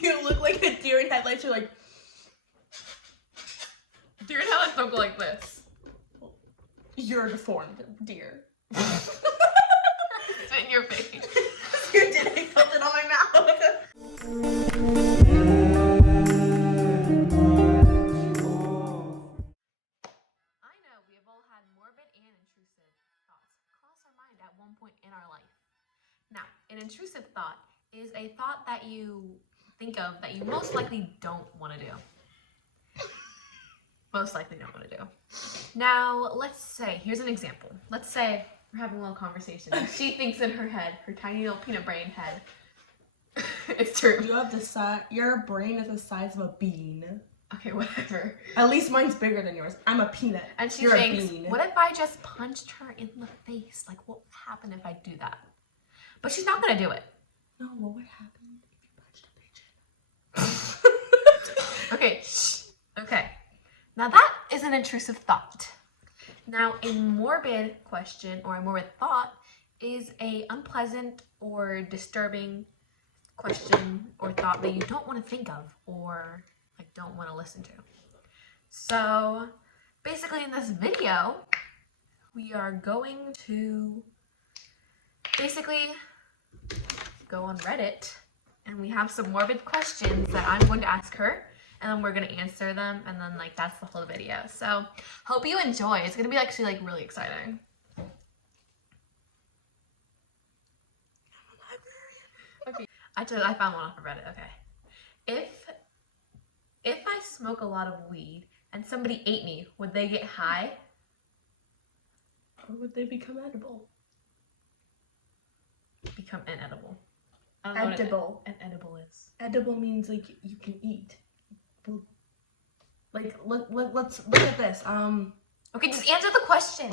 You look like a deer in headlights. You're like, Deer in headlights don't go like this. you're a deformed deer. Spit in your face. You did. I felt it on my mouth. I know we have all had morbid and intrusive thoughts cross our mind at one point in our life. Now, an intrusive thought is a thought that you think of that you most likely don't want to do. Most likely don't want to do. Now, let's say, here's an example. Let's say we're having a little conversation. And she thinks in her head, her tiny little peanut brain head. It's true. You have the size. Your brain is the size of a bean. Okay, whatever. At least mine's bigger than yours. I'm a peanut. And she You're thinks, a bean. what if I just punched her in the face? Like, what would happen if I do that? But she's not gonna do it. No, what would happen if you punched a pigeon? Okay, shh. Okay. Now that is an intrusive thought. Now a morbid question or a morbid thought is a unpleasant or disturbing question or thought that you don't want to think of or like don't want to listen to. So basically in this video, we are going to basically go on Reddit and we have some morbid questions that I'm going to ask her. And then we're gonna answer them, and then like that's the whole video. So hope you enjoy. It's gonna be actually like really exciting. Okay, I found one off of Reddit. Okay, if I smoke a lot of weed and somebody ate me, would they get high? Or would they become edible? Become inedible. I don't know Edible. what an edible is. Edible means like you can eat. Like let's look at this. Okay, just answer the question.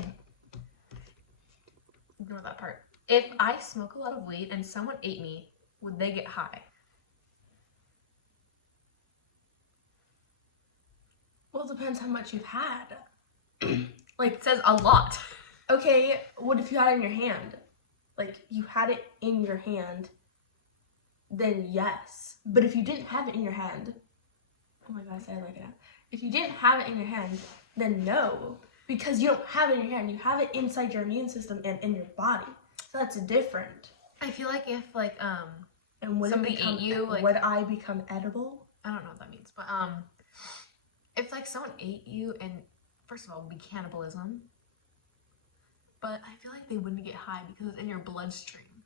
Ignore that part. If I smoke a lot of weed and someone ate me, would they get high? Well, it depends how much you've had. Like it says a lot. Okay, what if you had it in your hand? Like you had it in your hand, then yes. But if you didn't have it in your hand, oh my god, I said it like that. If you didn't have it in your hand, then no. Because you don't have it in your hand. You have it inside your immune system and in your body. So that's different. I feel like if like and would somebody become, ate you, like would I become edible? I don't know what that means, but if like someone ate you, and first of all, it would be cannibalism. But I feel like they wouldn't get high because it's in your bloodstream.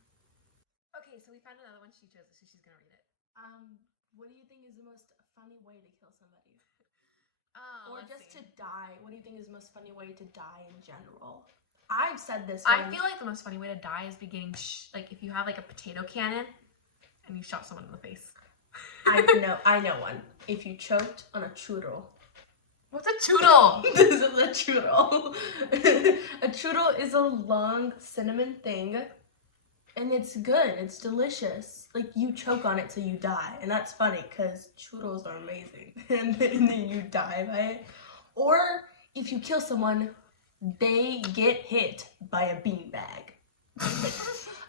Okay, so we found another one. She chose it, so she's gonna read it. What do you think is the most funny way to kill somebody? Oh, Or let's just see. to die. What do you think is the most funny way to die in general? I've said this I one. feel like the most funny way to die is beginning like if you have like a potato cannon and you shot someone in the face. I know one. If you choked on a churro. What's a choodle? This is a churro. A churro is a long cinnamon thing. And it's good. It's delicious. Like, you choke on it till you die. And that's funny, because churros are amazing. And then you die by it. Or, if you kill someone, they get hit by a beanbag.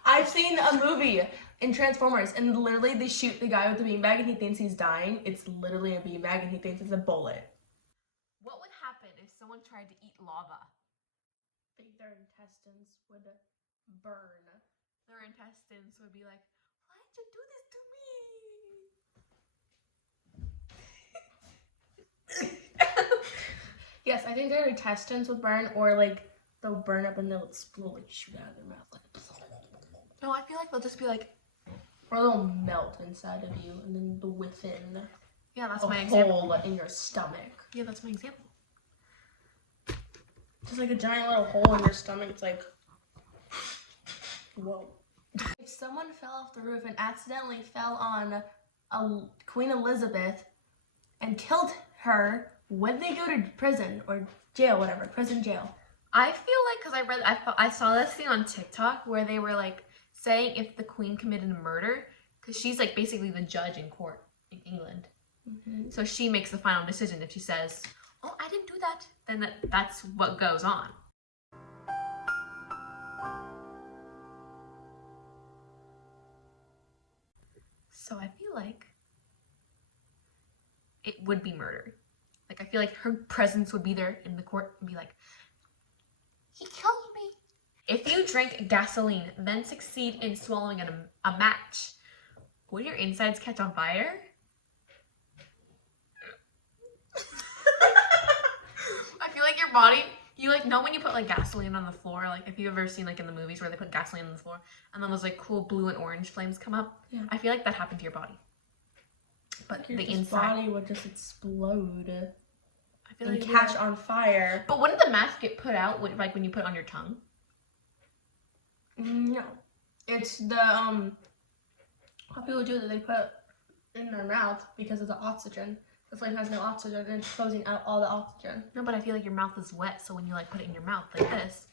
I've seen a movie in Transformers, and literally they shoot the guy with the beanbag, and he thinks he's dying. It's literally a beanbag, and he thinks it's a bullet. What would happen if someone tried to eat lava? I think their intestines would burn. Their intestines would be like, why did you do this to me? Yes, I think their intestines would burn, or like they'll burn up and they'll explode, like shoot out of their mouth, like. No, I feel like they'll just be like, or they'll melt inside of you, and then the within. yeah, that's a my example. hole in your stomach. Yeah, that's my example. Just like a giant little hole in your stomach. It's like, whoa. If someone fell off the roof and accidentally fell on Queen Elizabeth and killed her, would they go to prison or jail, whatever, prison, jail? I feel like, because I saw this thing on TikTok where they were like saying if the queen committed a murder, because she's like basically the judge in court in England. Mm-hmm. So she makes the final decision. If she says, oh, I didn't do that, then that's what goes on. So I feel like it would be murder. Like, I feel like her presence would be there in the court and be like, he killed me. If you drink gasoline, then succeed in swallowing a match, would your insides catch on fire? I feel like your body, you like know when you put like gasoline on the floor, like if you've ever seen like in the movies where they put gasoline on the floor and then those like cool blue and orange flames come up. Yeah. I feel like that happened to your body. But Your the inside body would just explode I feel and like catch on fire. But wouldn't the mask get put out when, like when you put it on your tongue? No, it's the what people do that they put in their mouth because of the oxygen. The flame has no oxygen and it's closing out all the oxygen. No, but I feel like your mouth is wet, so when you like put it in your mouth like this,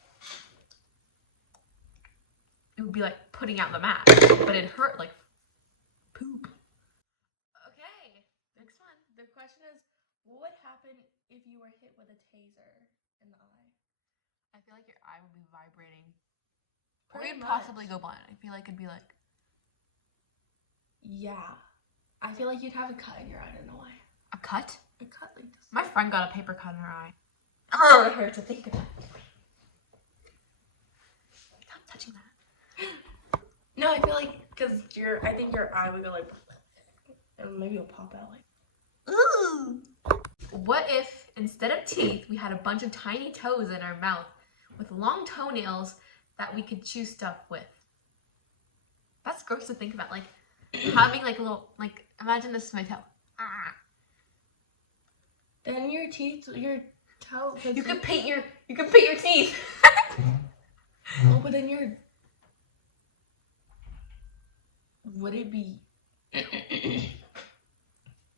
it would be like putting out the mask, but it hurt like poop. Okay, next one. The question is, what would happen if you were hit with a taser in the eye? I feel like your eye would be vibrating. Or Pretty you'd much. possibly go blind. I feel like it'd be like... Yeah. I feel like you'd have a cut in your eye, I don't know why. A cut? A cut like this. My friend got a paper cut in her eye. Oh, it hurts to think of that. Stop touching that. No, I feel like, because I think your eye would go like, and maybe it'll pop out like, Ooh! What if, instead of teeth, we had a bunch of tiny toes in our mouth with long toenails that we could chew stuff with? That's gross to think about. Like, having like a little, like, imagine this is my toe. Ah. then your teeth, your toe. You could paint your teeth. Oh, but then would it be?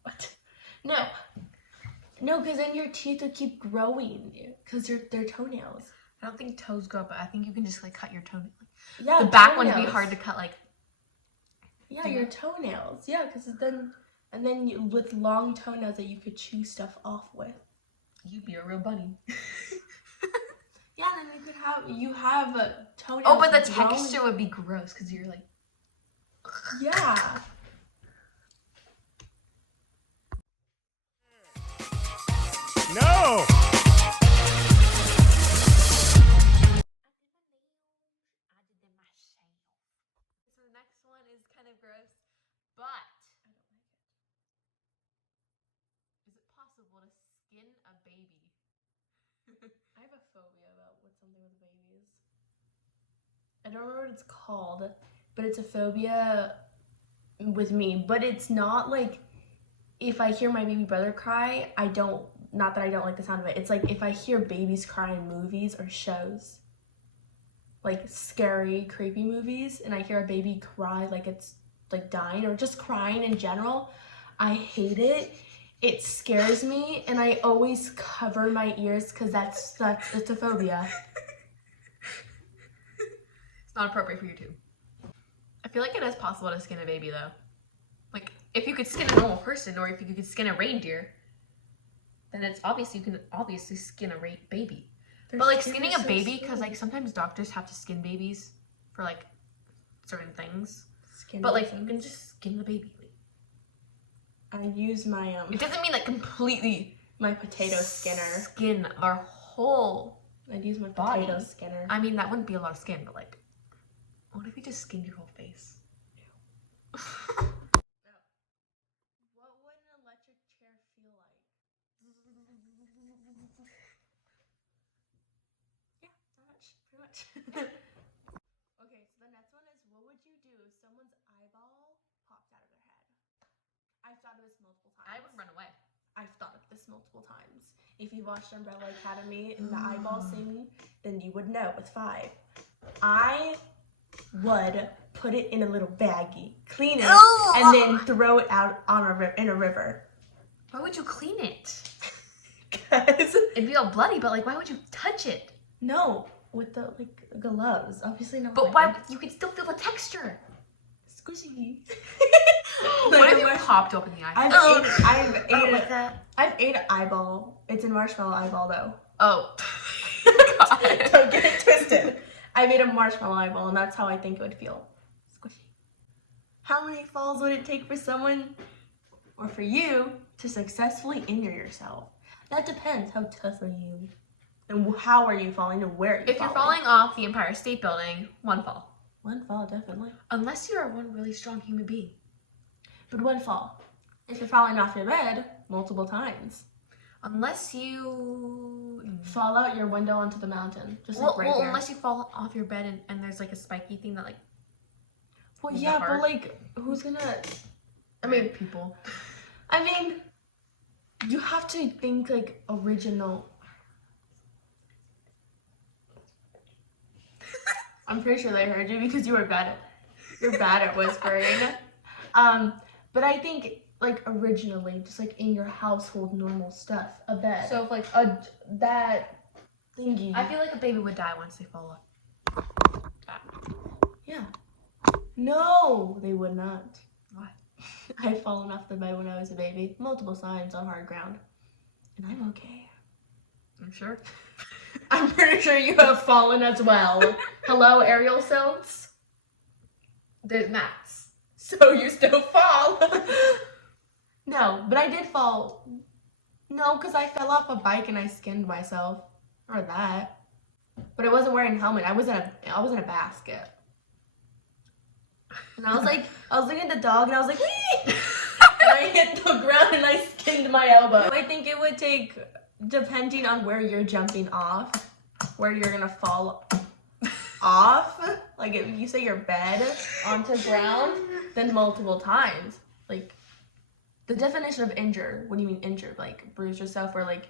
What? No, because then your teeth would keep growing because they're toenails. I don't think toes grow up, but I think you can just like cut your toenail. Yeah, The back one would toenails. be hard to cut. Like, Yeah, your toenails. Yeah, because then with long toenails that you could chew stuff off with. you'd be a real bunny. Yeah, then you have a toenails. Oh, but the growing. texture would be gross because you're like. Yeah. No! So the next one is kind of gross, but I don't like it. Is it possible to skin a baby? I have a phobia about something with babies. I don't remember what it's called, but it's a phobia with me. But it's not like if I hear my baby brother cry, not that I don't like the sound of it. It's like if I hear babies cry in movies or shows, like scary, creepy movies, and I hear a baby cry like it's like dying or just crying in general, I hate it. It scares me, and I always cover my ears because it's a phobia. It's not appropriate for you too. I feel like it is possible to skin a baby though. Like if you could skin a normal person, or if you could skin a reindeer, then it's obvious you can obviously skin a baby. But like skinning a baby, because like sometimes doctors have to skin babies for like certain things. But like you can just skin the baby. I use my It doesn't mean like completely my potato skinner. skin their whole I'd use my body. potato skinner. I mean, that wouldn't be a lot of skin, but like, what if you just skinned your whole face? What would an electric chair feel like? Yeah, pretty much. Okay, so the next one is, what would you do if someone's eyeball popped out of their head? I've thought of this multiple times. I would run away. I've thought of this multiple times. If you watched Umbrella Academy and the eyeball scene, then you would know with 5. I would put it in a little baggie, clean it, and then throw it out in a river. Why would you clean it? Cause It'd be all bloody, but like, why would you touch it? no, with the gloves, obviously not. But why? You can still feel the texture. Squishy. What if you popped open the eye? I've ate an eyeball. It's a marshmallow eyeball though. Oh. God. Don't get it twisted. I made a marshmallow eyeball, and that's how I think it would feel. Squishy. How many falls would it take for someone or for you to successfully injure yourself? That depends. How tough are you? And how are you falling and where are you If you're falling off the Empire State Building, one fall. One fall, definitely. Unless you are one really strong human being. But one fall. If you're falling off your bed, multiple times. Unless you Fall out your window onto the mountain. Just well, like right well there. unless you fall off your bed and there's like a spiky thing that like Well, in the yeah, but heart. like, who's gonna... I mean people. I mean, you have to think like original. I'm pretty sure they heard you because you're bad at whispering. But I think like originally, just like in your household normal stuff, a bed. So if like That thingy. I feel like a baby would die once they fall off. Yeah. No, they would not. Why? I've fallen off the bed when I was a baby, multiple times on hard ground, and I'm okay. I'm sure. I'm pretty sure you have fallen as well. Hello, aerial silts? There's mats. So you still fall. No, but I did fall. No, because I fell off a bike and I skinned myself. Or that. But I wasn't wearing a helmet. I was in a basket. And I was looking at the dog and I was like, wee! And I hit the ground and I skinned my elbow. I think it would take, depending on where you're jumping off, where you're gonna fall off, like if you say your bed onto ground, then multiple times. Like, the definition of injured, what do you mean injured? Like, bruise yourself or like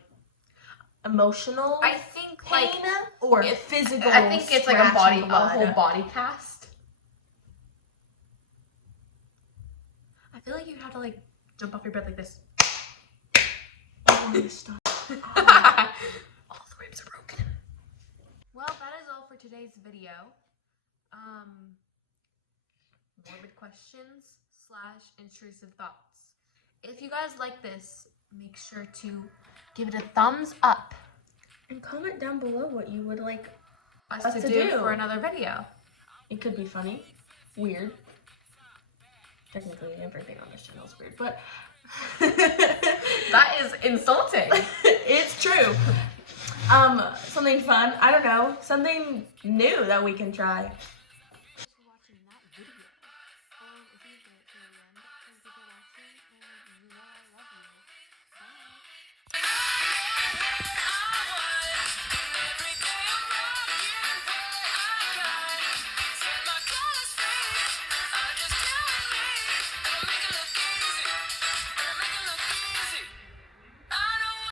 emotional I think pain like or physical I think it's like a scratching blood? whole body cast. I feel like you have to like jump off your bed like this. Oh, you stop. All the ribs are broken. Well, that is all for today's video. Morbid questions / intrusive thoughts. If you guys like this, make sure to give it a thumbs up. And comment down below what you would like Us to do for another video. It could be funny, weird. Technically, everything on this channel is weird, but That is insulting. it's true. Something fun. I don't know. Something new that we can try.